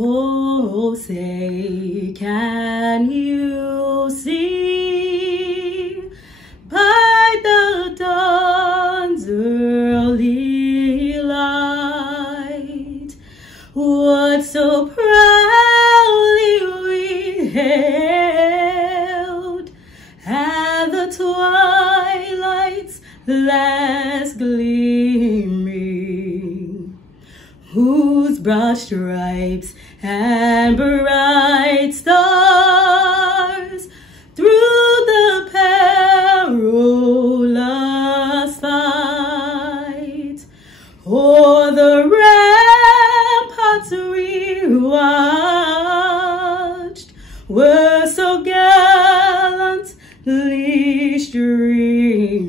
Oh, say, can you see by the dawn's early light what so proudly we hailed at the twilight's last gleaming, whose broad stripes and bright stars through the perilous fight o'er the ramparts we watched were so gallantly streaming,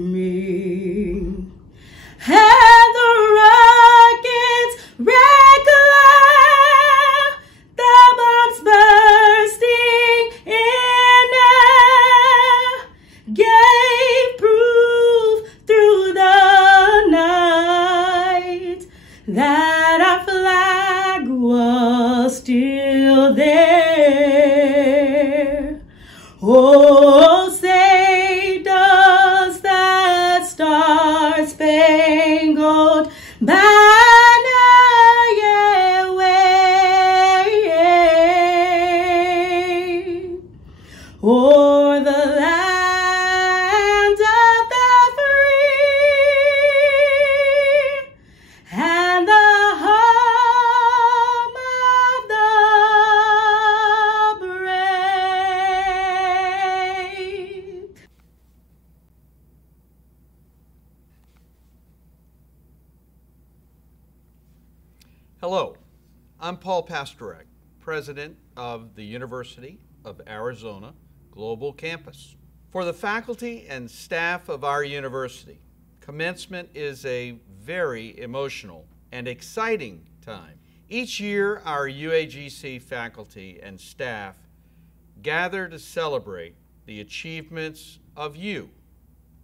and the rockets red glare, the bombs bursting in air, gave proof through the night that our flag was still there. Oh, say does that star-spangled banner yet wave o'er the land of the free and the home of the brave. Hello, I'm Paul Pastorek, President of the University of Arizona Global Campus. For the faculty and staff of our university, commencement is a very emotional and exciting time. Each year, our UAGC faculty and staff gather to celebrate the achievements of you,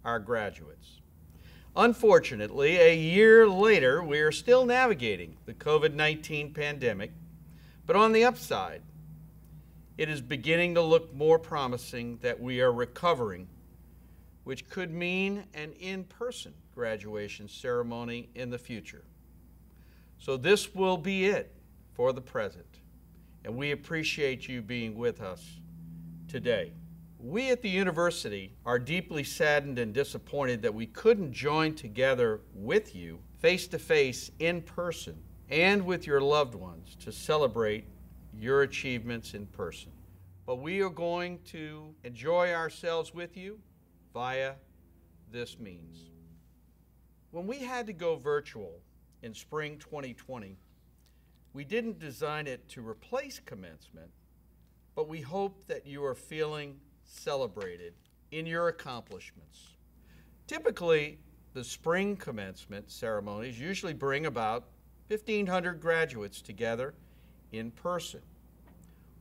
our graduates. Unfortunately, a year later, we are still navigating the COVID-19 pandemic, but on the upside, it is beginning to look more promising that we are recovering, which could mean an in-person graduation ceremony in the future. So this will be it for the present, and we appreciate you being with us today. We at the university are deeply saddened and disappointed that we couldn't join together with you face-to-face in person and with your loved ones to celebrate your achievements in person. But we are going to enjoy ourselves with you via this means. When we had to go virtual in spring 2020, we didn't design it to replace commencement, but we hope that you are feeling celebrated in your accomplishments. Typically, the spring commencement ceremonies usually bring about 1,500 graduates together in person.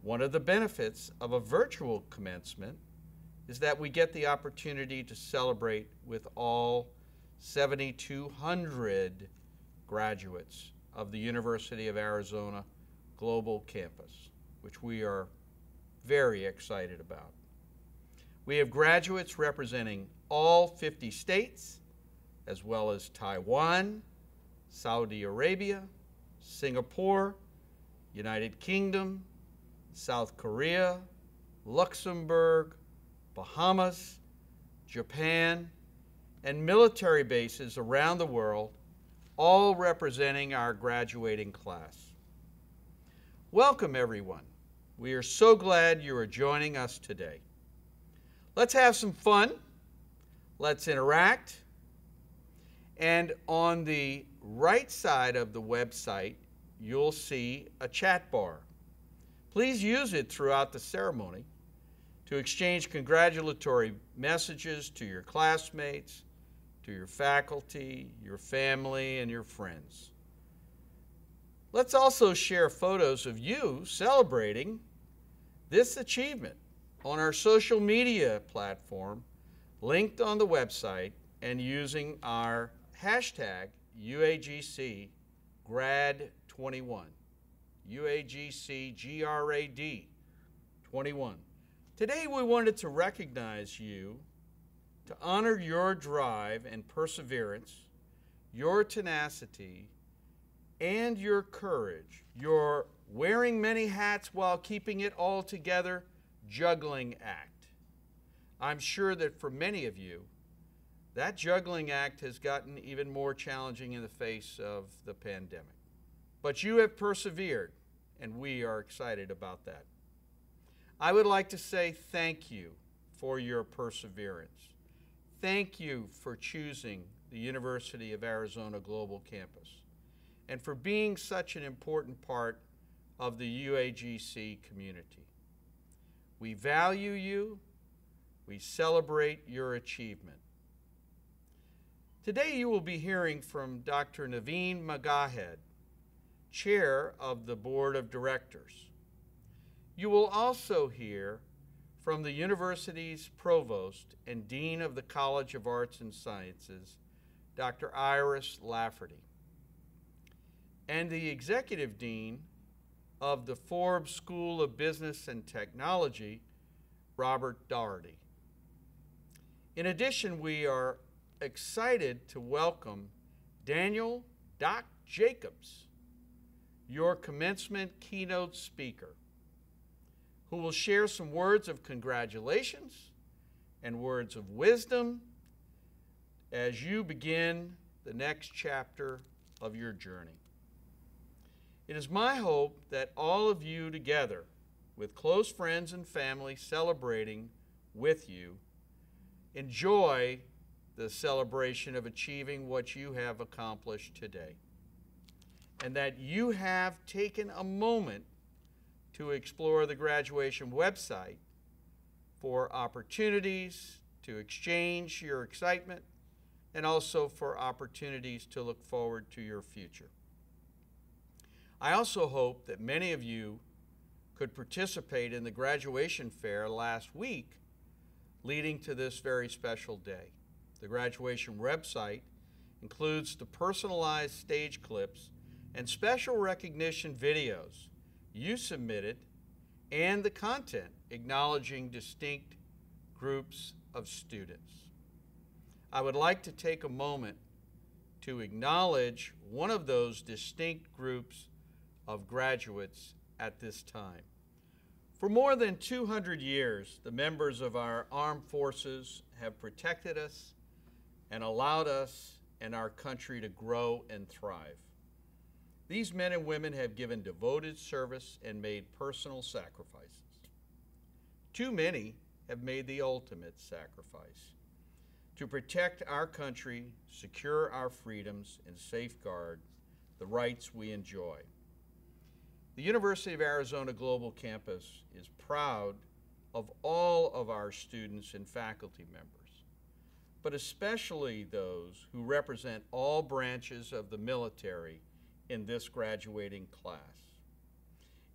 One of the benefits of a virtual commencement is that we get the opportunity to celebrate with all 7,200 graduates of the University of Arizona Global Campus, which we are very excited about. We have graduates representing all 50 states, as well as Taiwan, Saudi Arabia, Singapore, United Kingdom, South Korea, Luxembourg, Bahamas, Japan, and military bases around the world, all representing our graduating class. Welcome, everyone. We are so glad you are joining us today. Let's have some fun. Let's interact. And on the right side of the website, you'll see a chat bar. Please use it throughout the ceremony to exchange congratulatory messages to your classmates, to your faculty, your family, and your friends. Let's also share photos of you celebrating this achievement on our social media platform linked on the website and using our hashtag UAGC Grad21. UAGC GRAD 21. Today we wanted to recognize you, to honor your drive and perseverance, your tenacity, and your courage, your wearing many hats while keeping it all together, juggling act. I'm sure that for many of you, that juggling act has gotten even more challenging in the face of the pandemic. But you have persevered, and we are excited about that. I would like to say thank you for your perseverance. Thank you for choosing the University of Arizona Global Campus and for being such an important part of the UAGC community. We value you. We celebrate your achievement. Today you will be hearing from Dr. Navine Megahed, Chair of the Board of Directors. You will also hear from the university's Provost and Dean of the College of Arts and Sciences, Dr. Iris Lafferty, and the Executive Dean of the Forbes School of Business and Technology, Robert Dougherty. In addition, we are excited to welcome Daniel Doc Jacobs, your commencement keynote speaker, who will share some words of congratulations and words of wisdom as you begin the next chapter of your journey. It is my hope that all of you together, with close friends and family celebrating with you, enjoy the celebration of achieving what you have accomplished today, and that you have taken a moment to explore the graduation website for opportunities to exchange your excitement and also for opportunities to look forward to your future. I also hope that many of you could participate in the graduation fair last week leading to this very special day. The graduation website includes the personalized stage clips and special recognition videos you submitted and the content acknowledging distinct groups of students. I would like to take a moment to acknowledge one of those distinct groups of graduates at this time. For more than 200 years, the members of our armed forces have protected us and allowed us and our country to grow and thrive. These men and women have given devoted service and made personal sacrifices. Too many have made the ultimate sacrifice to protect our country, secure our freedoms, and safeguard the rights we enjoy. The University of Arizona Global Campus is proud of all of our students and faculty members, but especially those who represent all branches of the military in this graduating class.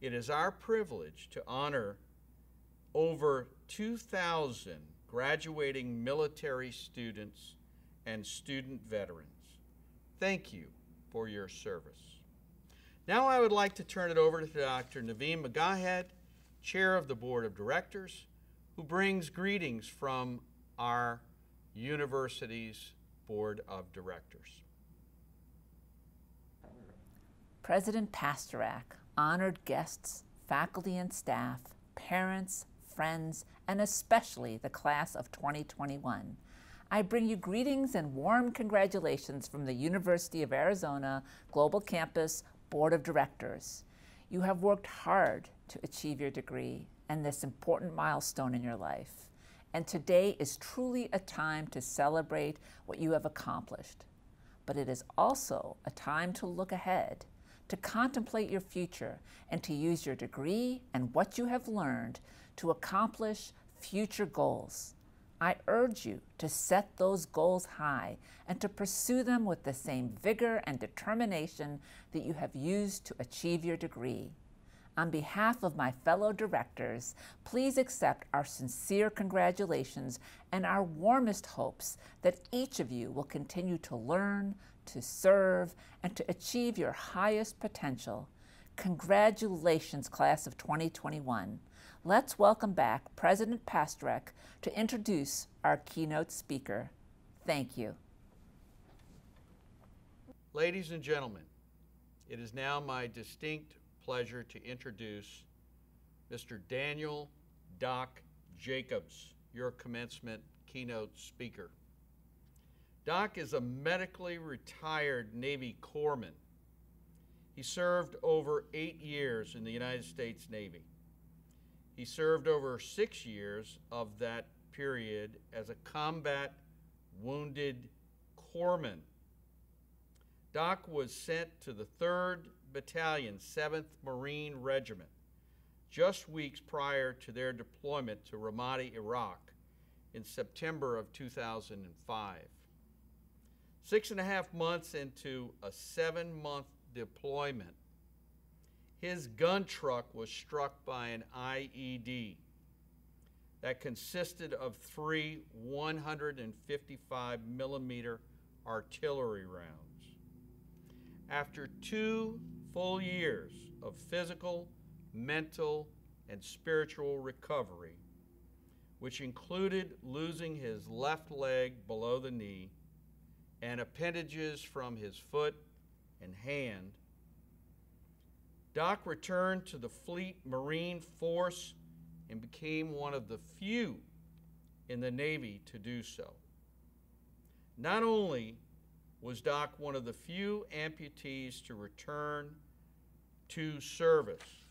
It is our privilege to honor over 2,000 graduating military students and student veterans. Thank you for your service. Now I would like to turn it over to Dr. Navine Megahed, Chair of the Board of Directors, who brings greetings from our university's Board of Directors. President Pastorek, honored guests, faculty and staff, parents, friends, and especially the class of 2021. I bring you greetings and warm congratulations from the University of Arizona Global Campus Board of Directors. You have worked hard to achieve your degree and this important milestone in your life. And today is truly a time to celebrate what you have accomplished. But it is also a time to look ahead, to contemplate your future, and to use your degree and what you have learned to accomplish future goals. I urge you to set those goals high and to pursue them with the same vigor and determination that you have used to achieve your degree. On behalf of my fellow directors, please accept our sincere congratulations and our warmest hopes that each of you will continue to learn, to serve, and to achieve your highest potential. Congratulations, class of 2021. Let's welcome back President Pastorek to introduce our keynote speaker. Thank you. Ladies and gentlemen, it is now my distinct pleasure to introduce Mr. Daniel Doc Jacobs, your commencement keynote speaker. Doc is a medically retired Navy corpsman. He served over 8 years in the United States Navy. He served over 6 years of that period as a combat wounded corpsman. Doc was sent to the 3rd Battalion, 7th Marine Regiment, just weeks prior to their deployment to Ramadi, Iraq in September of 2005. 6.5 months into a 7-month deployment, his gun truck was struck by an IED that consisted of 3 155 millimeter artillery rounds. After 2 full years of physical, mental, and spiritual recovery, which included losing his left leg below the knee and appendages from his foot and hand, Doc returned to the Fleet Marine Force and became one of the few in the Navy to do so. Not only was Doc one of the few amputees to return to service,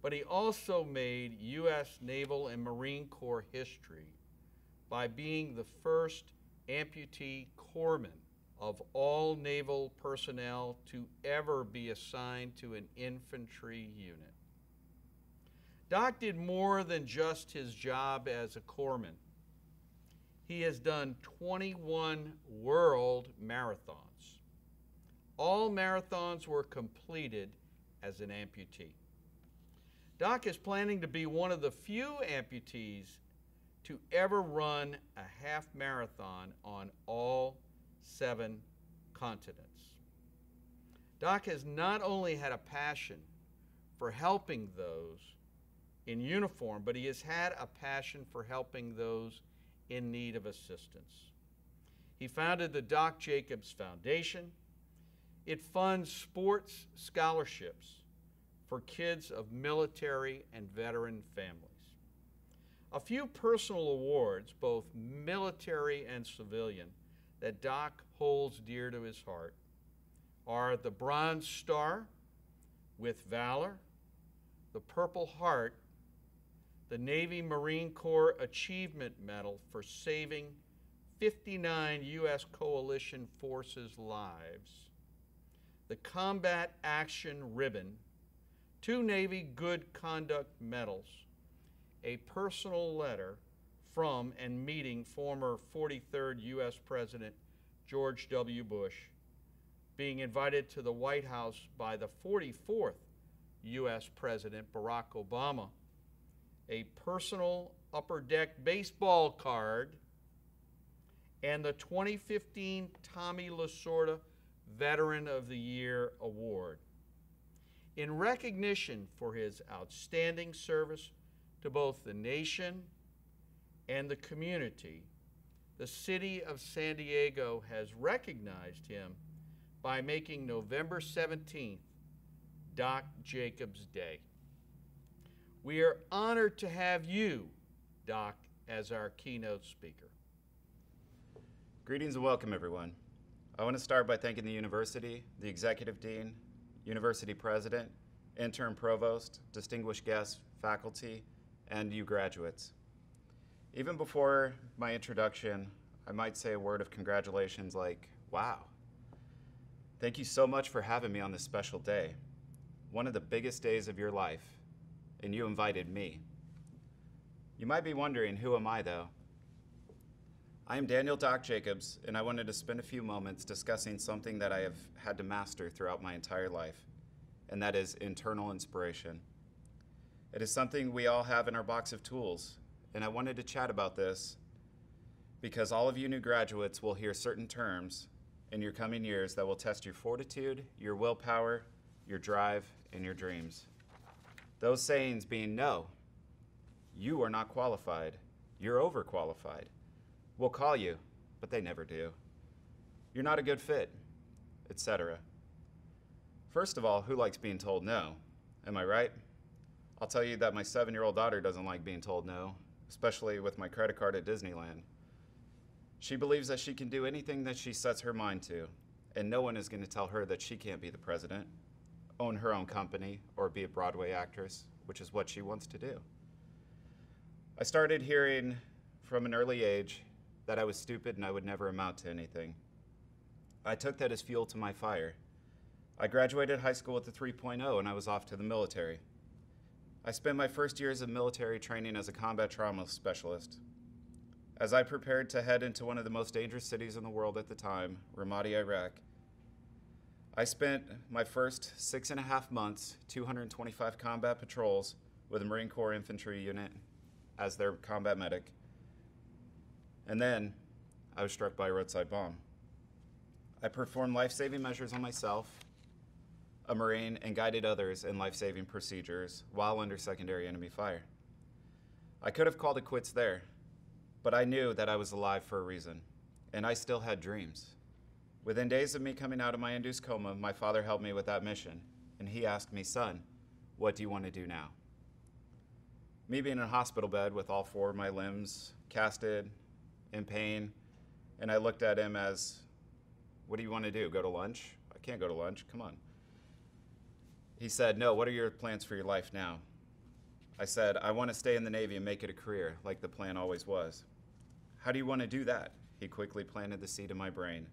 but he also made U.S. Naval and Marine Corps history by being the first amputee corpsman of all naval personnel to ever be assigned to an infantry unit. Doc did more than just his job as a corpsman. He has done 21 world marathons. All marathons were completed as an amputee. Doc is planning to be one of the few amputees to ever run a half marathon on all 7 continents. Doc has not only had a passion for helping those in uniform, but he has had a passion for helping those in need of assistance. He founded the Doc Jacobs Foundation. It funds sports scholarships for kids of military and veteran families. A few personal awards, both military and civilian, that Doc holds dear to his heart are the Bronze Star with Valor, the Purple Heart, the Navy Marine Corps Achievement Medal for saving 59 U.S. coalition forces' lives, the Combat Action Ribbon, 2 Navy Good Conduct Medals, a personal letter from and meeting former 43rd U.S. President George W. Bush, being invited to the White House by the 44th U.S. President Barack Obama, a personal upper deck baseball card, and the 2015 Tommy Lasorda Veteran of the Year Award. In recognition for his outstanding service to both the nation and the community, the city of San Diego has recognized him by making November 17th Doc Jacobs Day. We are honored to have you, Doc, as our keynote speaker. Greetings and welcome, everyone. I want to start by thanking the university, the executive dean, university president, interim provost, distinguished guests, faculty, and you graduates. Even before my introduction, I might say a word of congratulations like, wow. Thank you so much for having me on this special day, one of the biggest days of your life, and you invited me. You might be wondering, who am I though? I am Daniel Doc Jacobs, and I wanted to spend a few moments discussing something that I have had to master throughout my entire life, and that is internal inspiration. It is something we all have in our box of tools, and I wanted to chat about this because all of you new graduates will hear certain terms in your coming years that will test your fortitude, your willpower, your drive, and your dreams. Those sayings being no, you are not qualified, you're overqualified. We'll call you, but they never do. You're not a good fit, etc. First of all, who likes being told no? Am I right? I'll tell you that my 7-year-old daughter doesn't like being told no, especially with my credit card at Disneyland. She believes that she can do anything that she sets her mind to, and no one is going to tell her that she can't be the president, own her own company, or be a Broadway actress, which is what she wants to do. I started hearing from an early age that I was stupid and I would never amount to anything. I took that as fuel to my fire. I graduated high school with a 3.0 and I was off to the military. I spent my first years of military training as a combat trauma specialist. As I prepared to head into one of the most dangerous cities in the world at the time, Ramadi, Iraq, I spent my first 6.5 months, 225 combat patrols with a Marine Corps infantry unit as their combat medic. And then I was struck by a roadside bomb. I performed life-saving measures on myself, a Marine, and guided others in life-saving procedures while under secondary enemy fire. I could have called it quits there, but I knew that I was alive for a reason, and I still had dreams. Within days of me coming out of my induced coma, my father helped me with that mission, and he asked me, "Son, what do you want to do now?" Me being in a hospital bed with all 4 of my limbs casted, in pain, and I looked at him as, "What do you want to do, go to lunch?" "I can't go to lunch, come on." He said, "No, what are your plans for your life now?" I said, "I want to stay in the Navy and make it a career, like the plan always was." "How do you want to do that?" He quickly planted the seed in my brain.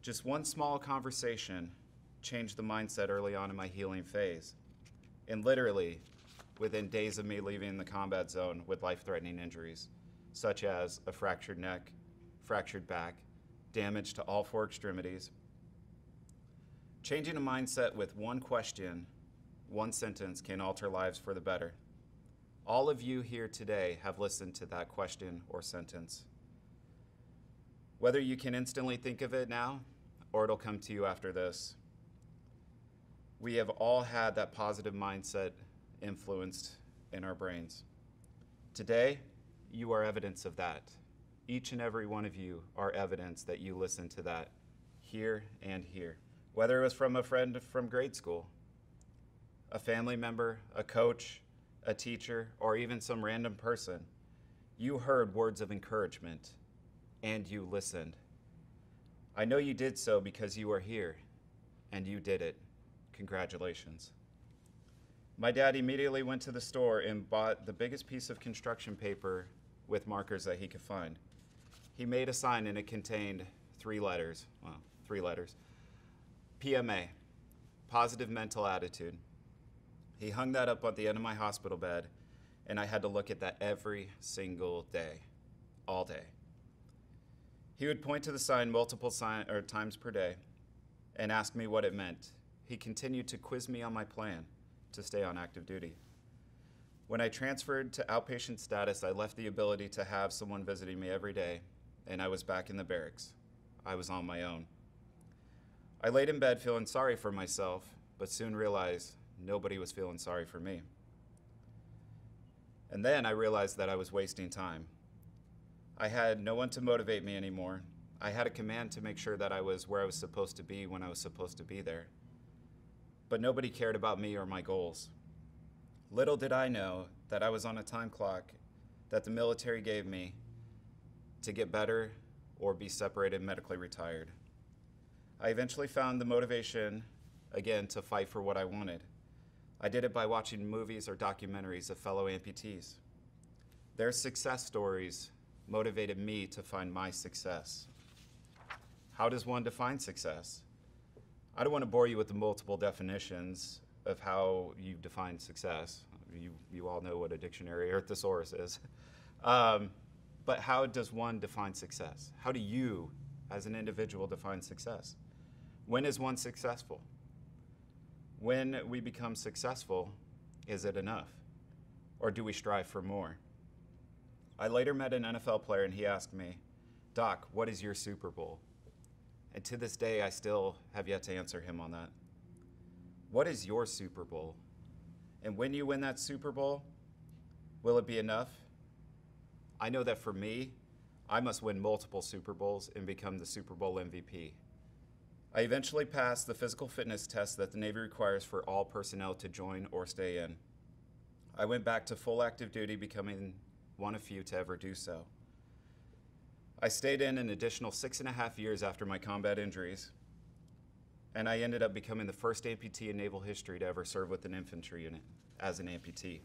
Just one small conversation changed the mindset early on in my healing phase. And literally, within days of me leaving the combat zone with life-threatening injuries, such as a fractured neck, fractured back, damage to all 4 extremities, changing a mindset with one question, one sentence can alter lives for the better. All of you here today have listened to that question or sentence. Whether you can instantly think of it now, or it'll come to you after this, we have all had that positive mindset influenced in our brains. Today, you are evidence of that. Each and every one of you are evidence that you listened to that here and here. Whether it was from a friend from grade school, a family member, a coach, a teacher, or even some random person, you heard words of encouragement and you listened. I know you did so because you are here and you did it. Congratulations. My dad immediately went to the store and bought the biggest piece of construction paper with markers that he could find. He made a sign and it contained 3 letters, PMA, positive mental attitude. He hung that up at the end of my hospital bed and I had to look at that every single day, all day. He would point to the sign multiple times per day and ask me what it meant. He continued to quiz me on my plan to stay on active duty. When I transferred to outpatient status, I left the ability to have someone visiting me every day, and I was back in the barracks. I was on my own. I laid in bed feeling sorry for myself, but soon realized nobody was feeling sorry for me. And then I realized that I was wasting time. I had no one to motivate me anymore. I had a command to make sure that I was where I was supposed to be when I was supposed to be there. But nobody cared about me or my goals. Little did I know that I was on a time clock that the military gave me to get better or be separated and medically retired. I eventually found the motivation, again, to fight for what I wanted. I did it by watching movies or documentaries of fellow amputees. Their success stories motivated me to find my success. How does one define success? I don't want to bore you with the multiple definitions of how you define success. You all know what a dictionary or thesaurus is. But how does one define success? How do you, as an individual, define success? When is one successful? When we become successful, is it enough? Or do we strive for more? I later met an NFL player and he asked me, "Doc, what is your Super Bowl?" And to this day, I still have yet to answer him on that. What is your Super Bowl? And when you win that Super Bowl, will it be enough? I know that for me, I must win multiple Super Bowls and become the Super Bowl MVP. I eventually passed the physical fitness test that the Navy requires for all personnel to join or stay in. I went back to full active duty, becoming one of few to ever do so. I stayed in an additional 6.5 years after my combat injuries, and I ended up becoming the first amputee in naval history to ever serve with an infantry unit as an amputee.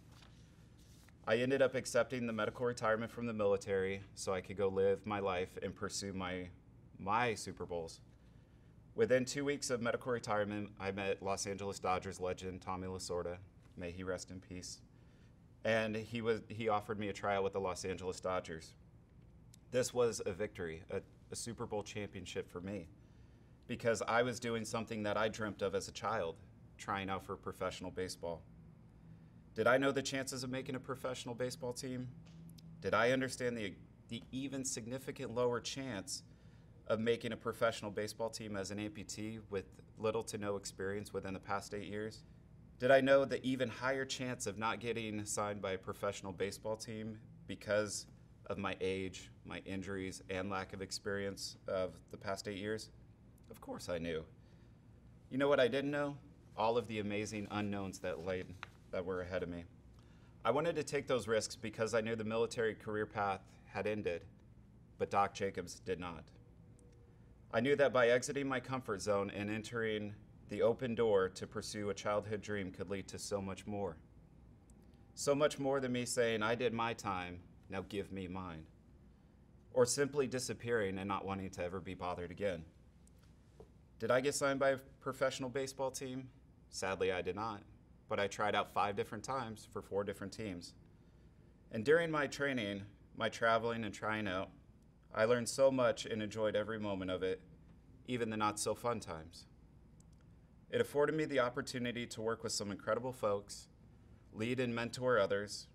I ended up accepting the medical retirement from the military so I could go live my life and pursue my Super Bowls. Within 2 weeks of medical retirement, I met Los Angeles Dodgers legend Tommy Lasorda, may he rest in peace, and he offered me a tryout with the Los Angeles Dodgers. This was a victory, a Super Bowl championship for me, because I was doing something that I dreamt of as a child, trying out for professional baseball. Did I know the chances of making a professional baseball team? Did I understand the even significant lower chance of making a professional baseball team as an amputee with little to no experience within the past 8 years? Did I know the even higher chance of not getting signed by a professional baseball team because of my age, my injuries, and lack of experience of the past 8 years? Of course I knew. You know what I didn't know? All of the amazing unknowns that were ahead of me. I wanted to take those risks because I knew the military career path had ended, but Doc Jacobs did not. I knew that by exiting my comfort zone and entering the open door to pursue a childhood dream could lead to so much more. So much more than me saying, I did my time, now give me mine. Or simply disappearing and not wanting to ever be bothered again. Did I get signed by a professional baseball team? Sadly, I did not, but I tried out 5 different times for 4 different teams. And during my training, my traveling and trying out, I learned so much and enjoyed every moment of it, even the not so fun times. It afforded me the opportunity to work with some incredible folks, lead and mentor others,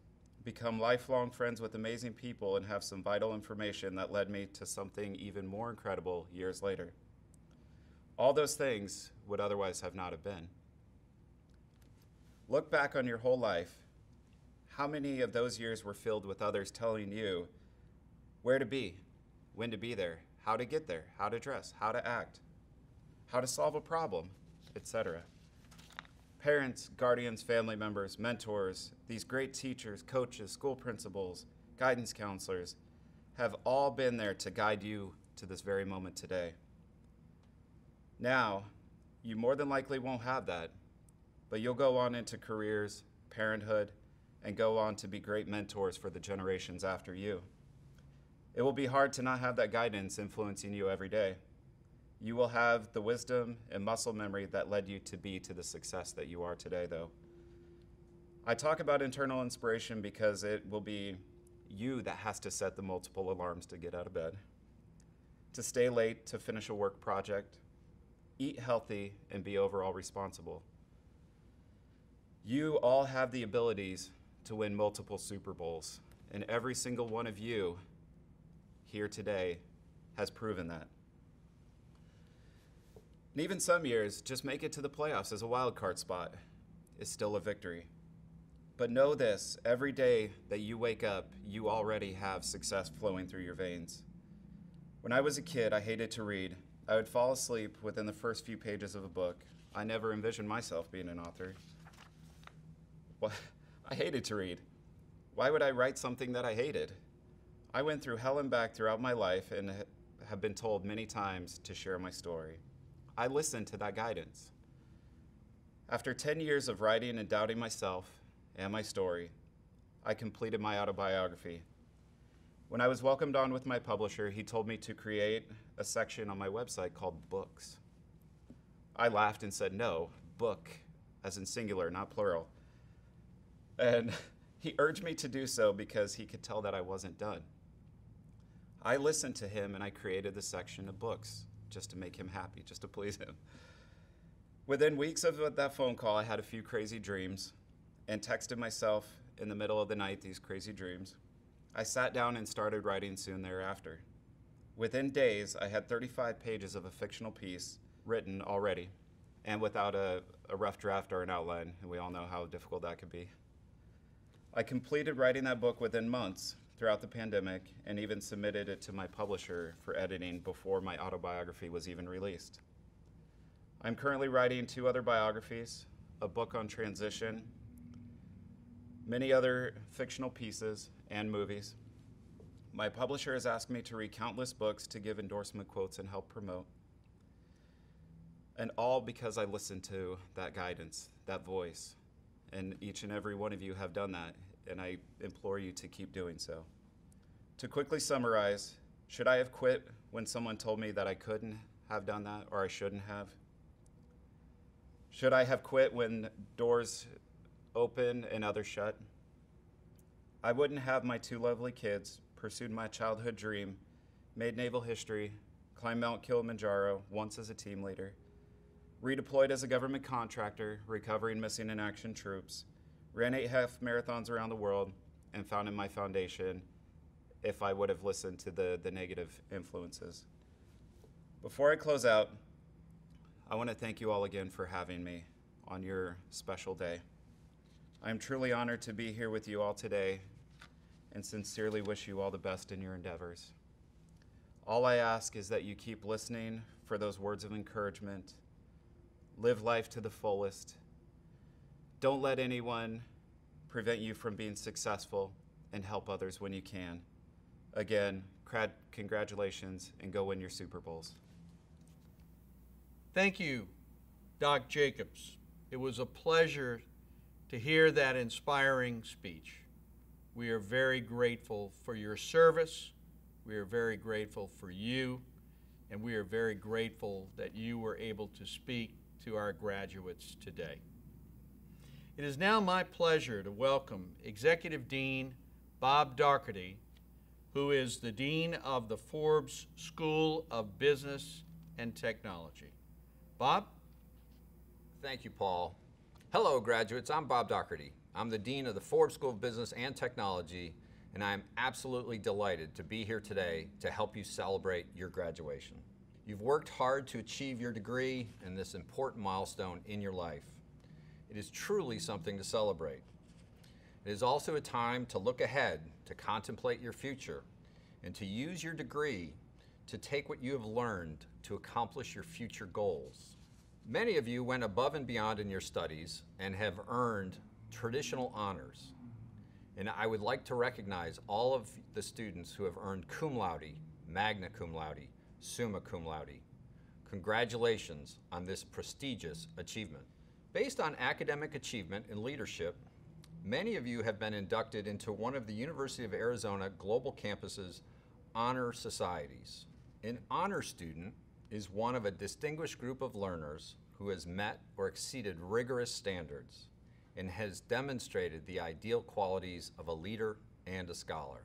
become lifelong friends with amazing people, and have some vital information that led me to something even more incredible years later. All those things would otherwise have not have been. Look back on your whole life. How many of those years were filled with others telling you where to be, when to be there, how to get there, how to dress, how to act, how to solve a problem, etc. Parents, guardians, family members, mentors, these great teachers, coaches, school principals, guidance counselors have all been there to guide you to this very moment today. Now, you more than likely won't have that, but you'll go on into careers, parenthood, and go on to be great mentors for the generations after you. It will be hard to not have that guidance influencing you every day. You will have the wisdom and muscle memory that led you to be to the success that you are today, though. I talk about internal inspiration because it will be you that has to set the multiple alarms to get out of bed, to stay late to finish a work project, eat healthy, and be overall responsible. You all have the abilities to win multiple Super Bowls, and every single one of you here today has proven that. And even some years, just make it to the playoffs as a wild card spot is still a victory. But know this, every day that you wake up, you already have success flowing through your veins. When I was a kid, I hated to read. I would fall asleep within the first few pages of a book. I never envisioned myself being an author. Well, I hated to read. Why would I write something that I hated? I went through hell and back throughout my life and have been told many times to share my story. I listened to that guidance. After 10 years of writing and doubting myself and my story, I completed my autobiography. When I was welcomed on with my publisher, he told me to create a section on my website called Books. I laughed and said, no, book, as in singular, not plural. And he urged me to do so because he could tell that I wasn't done. I listened to him and I created the section of books just to make him happy, just to please him. Within weeks of that phone call, I had a few crazy dreams and texted myself in the middle of the night these crazy dreams. I sat down and started writing soon thereafter. Within days, I had 35 pages of a fictional piece written already. and without a rough draft or an outline, and we all know how difficult that could be. I completed writing that book within months throughout the pandemic and even submitted it to my publisher for editing before my autobiography was even released. I'm currently writing 2 other biographies, a book on transition, many other fictional pieces, and movies. My publisher has asked me to read countless books to give endorsement quotes and help promote. And all because I listened to that guidance, that voice. And each and every one of you have done that, and I implore you to keep doing so. To quickly summarize, should I have quit when someone told me that I couldn't have done that or I shouldn't have? Should I have quit when doors open and others shut? I wouldn't have my 2 lovely kids, pursued my childhood dream, made naval history, climbed Mount Kilimanjaro once as a team leader, redeployed as a government contractor, recovering missing in action troops, ran 8 half marathons around the world, and founded my foundation if I would have listened to the negative influences. Before I close out, I want to thank you all again for having me on your special day. I am truly honored to be here with you all today and sincerely wish you all the best in your endeavors. All I ask is that you keep listening for those words of encouragement. Live life to the fullest. Don't let anyone prevent you from being successful, and help others when you can. Again, congratulations, and go win your Super Bowls. Thank you, Doc Jacobs. It was a pleasure to hear that inspiring speech. We are very grateful for your service. We are very grateful for you, and we are very grateful that you were able to speak to our graduates today. It is now my pleasure to welcome Executive Dean Bob Darkerty, who is the Dean of the Forbes School of Business and Technology. Bob? Thank you, Paul. Hello, graduates. I'm Bob Darkerty. I'm the Dean of the Forbes School of Business and Technology, and I'm absolutely delighted to be here today to help you celebrate your graduation. You've worked hard to achieve your degree and this important milestone in your life. It is truly something to celebrate. It is also a time to look ahead, to contemplate your future, and to use your degree to take what you have learned to accomplish your future goals. Many of you went above and beyond in your studies and have earned traditional honors. And I would like to recognize all of the students who have earned cum laude, magna cum laude, summa cum laude. Congratulations on this prestigious achievement. Based on academic achievement and leadership, many of you have been inducted into one of the University of Arizona Global Campus's honor societies. An honor student is one of a distinguished group of learners who has met or exceeded rigorous standards and has demonstrated the ideal qualities of a leader and a scholar.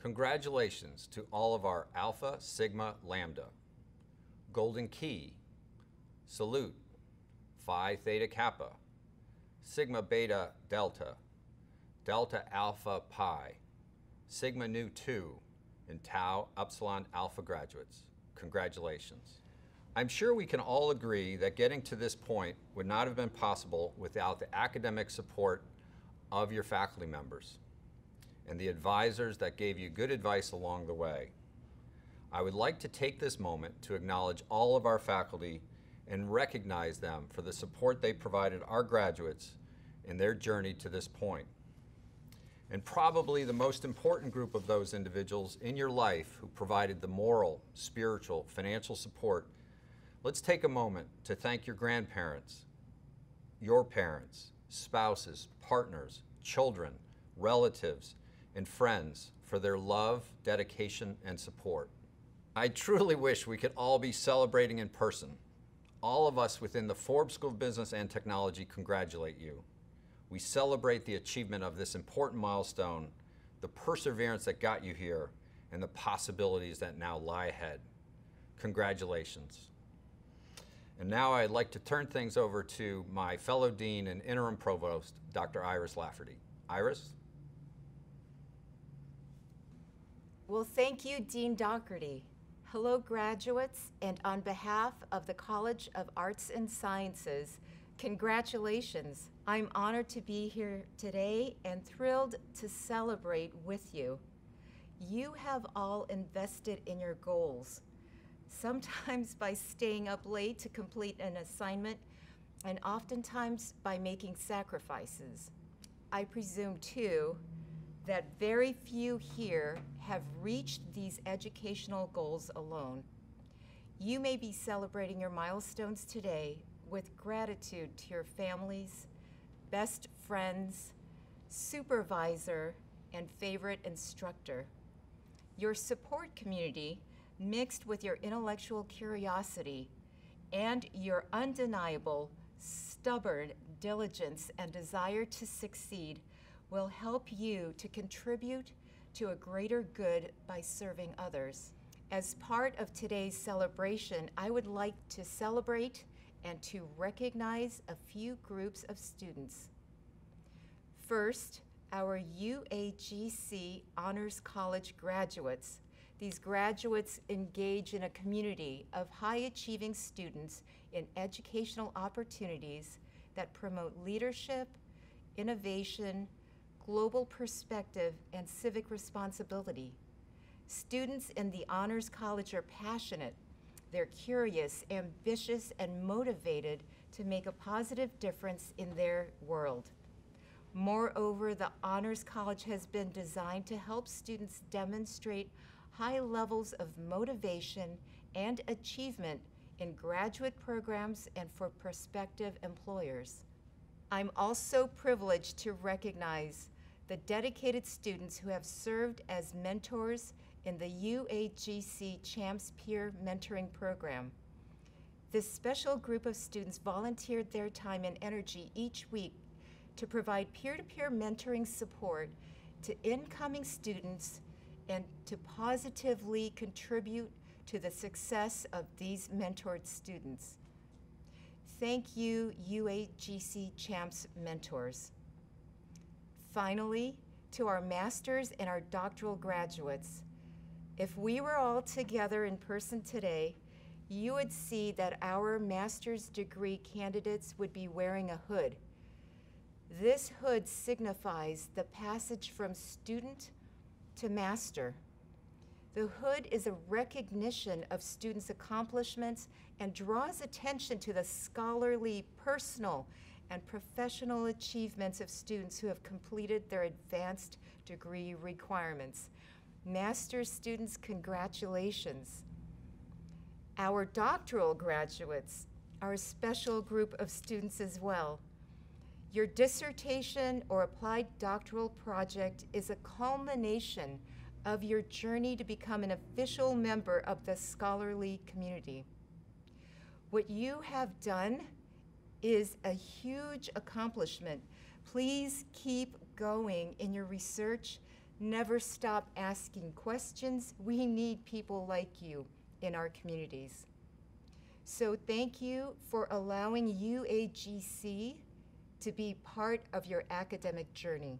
Congratulations to all of our Alpha, Sigma, Lambda, Golden Key, Salute, Phi Theta Kappa, Sigma Beta Delta, Delta Alpha Pi, Sigma Nu 2, and Tau Upsilon Alpha graduates. Congratulations. I'm sure we can all agree that getting to this point would not have been possible without the academic support of your faculty members and the advisors that gave you good advice along the way. I would like to take this moment to acknowledge all of our faculty and recognize them for the support they provided our graduates in their journey to this point. And probably the most important group of those individuals in your life who provided the moral, spiritual, financial support, let's take a moment to thank your grandparents, your parents, spouses, partners, children, relatives, and friends for their love, dedication, and support. I truly wish we could all be celebrating in person. All of us within the Forbes School of Business and Technology congratulate you. We celebrate the achievement of this important milestone, the perseverance that got you here, and the possibilities that now lie ahead. Congratulations. And now I'd like to turn things over to my fellow Dean and Interim Provost, Dr. Iris Lafferty. Iris? Well, thank you, Dean Dougherty. Hello, graduates, and on behalf of the College of Arts and Sciences, congratulations. I'm honored to be here today and thrilled to celebrate with you. You have all invested in your goals, sometimes by staying up late to complete an assignment, and oftentimes by making sacrifices. I presume, too, that very few here have reached these educational goals alone. You may be celebrating your milestones today with gratitude to your families, best friends, supervisor, and favorite instructor. Your support community, mixed with your intellectual curiosity and your undeniable, stubborn diligence and desire to succeed, will help you to contribute to a greater good by serving others. As part of today's celebration, I would like to celebrate and to recognize a few groups of students. First, our UAGC Honors College graduates. These graduates engage in a community of high-achieving students in educational opportunities that promote leadership, innovation, global perspective, and civic responsibility. Students in the Honors College are passionate. They're curious, ambitious, and motivated to make a positive difference in their world. Moreover, the Honors College has been designed to help students demonstrate high levels of motivation and achievement in graduate programs and for prospective employers. I'm also privileged to recognize the dedicated students who have served as mentors in the UAGC Champs Peer Mentoring Program. This special group of students volunteered their time and energy each week to provide peer-to-peer mentoring support to incoming students and to positively contribute to the success of these mentored students. Thank you, UAGC Champs mentors. Finally, to our master's and our doctoral graduates, if we were all together in person today, you would see that our master's degree candidates would be wearing a hood. This hood signifies the passage from student to master. The hood is a recognition of students' accomplishments and draws attention to the scholarly, personal, and professional achievements of students who have completed their advanced degree requirements. Master's students, congratulations. Our doctoral graduates are a special group of students as well. Your dissertation or applied doctoral project is a culmination of your journey to become an official member of the scholarly community. What you have done is a huge accomplishment. Please keep going in your research. Never stop asking questions. We need people like you in our communities. So thank you for allowing UAGC to be part of your academic journey.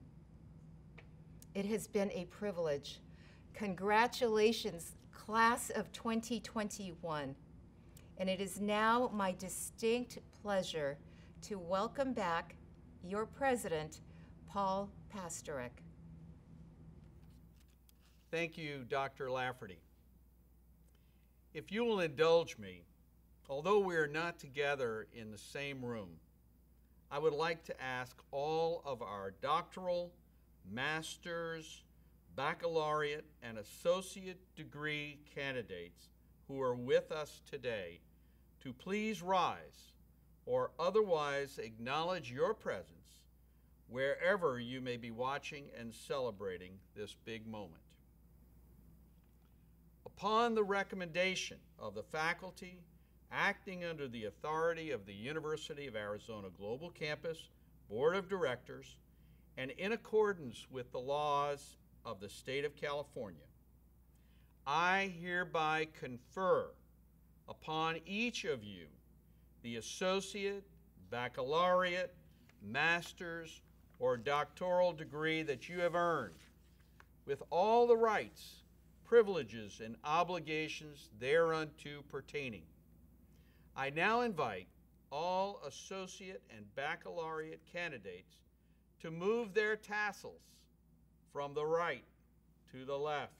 It has been a privilege. Congratulations, class of 2021. And it is now my distinct pleasure to welcome back your president, Paul Pastorek. Thank you, Dr. Lafferty. If you will indulge me, although we are not together in the same room, I would like to ask all of our doctoral, master's, baccalaureate, and associate degree candidates who are with us today to please rise or otherwise acknowledge your presence wherever you may be watching and celebrating this big moment. Upon the recommendation of the faculty acting under the authority of the University of Arizona Global Campus Board of Directors and in accordance with the laws of the state of California, I hereby confer upon each of you the associate, baccalaureate, master's, or doctoral degree that you have earned with all the rights, privileges, and obligations thereunto pertaining. I now invite all associate and baccalaureate candidates to move their tassels from the right to the left.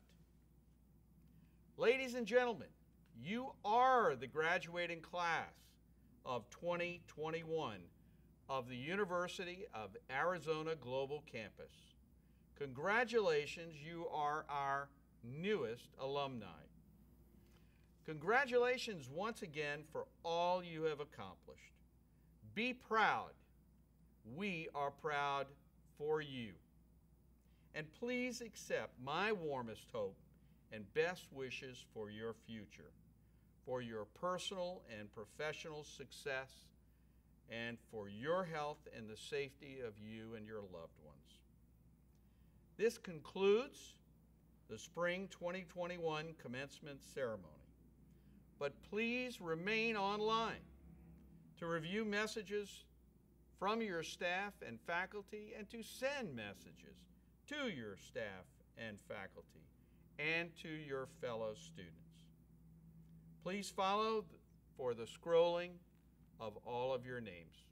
Ladies and gentlemen, you are the graduating class of 2021 of the University of Arizona Global Campus. Congratulations, you are our newest alumni. Congratulations once again for all you have accomplished. Be proud. We are proud for you. And please accept my warmest hope and best wishes for your future, for your personal and professional success, and for your health and the safety of you and your loved ones. This concludes the Spring 2021 Commencement Ceremony. But please remain online to review messages from your staff and faculty and to send messages to your staff and faculty and to your fellow students. Please follow for the scrolling of all of your names.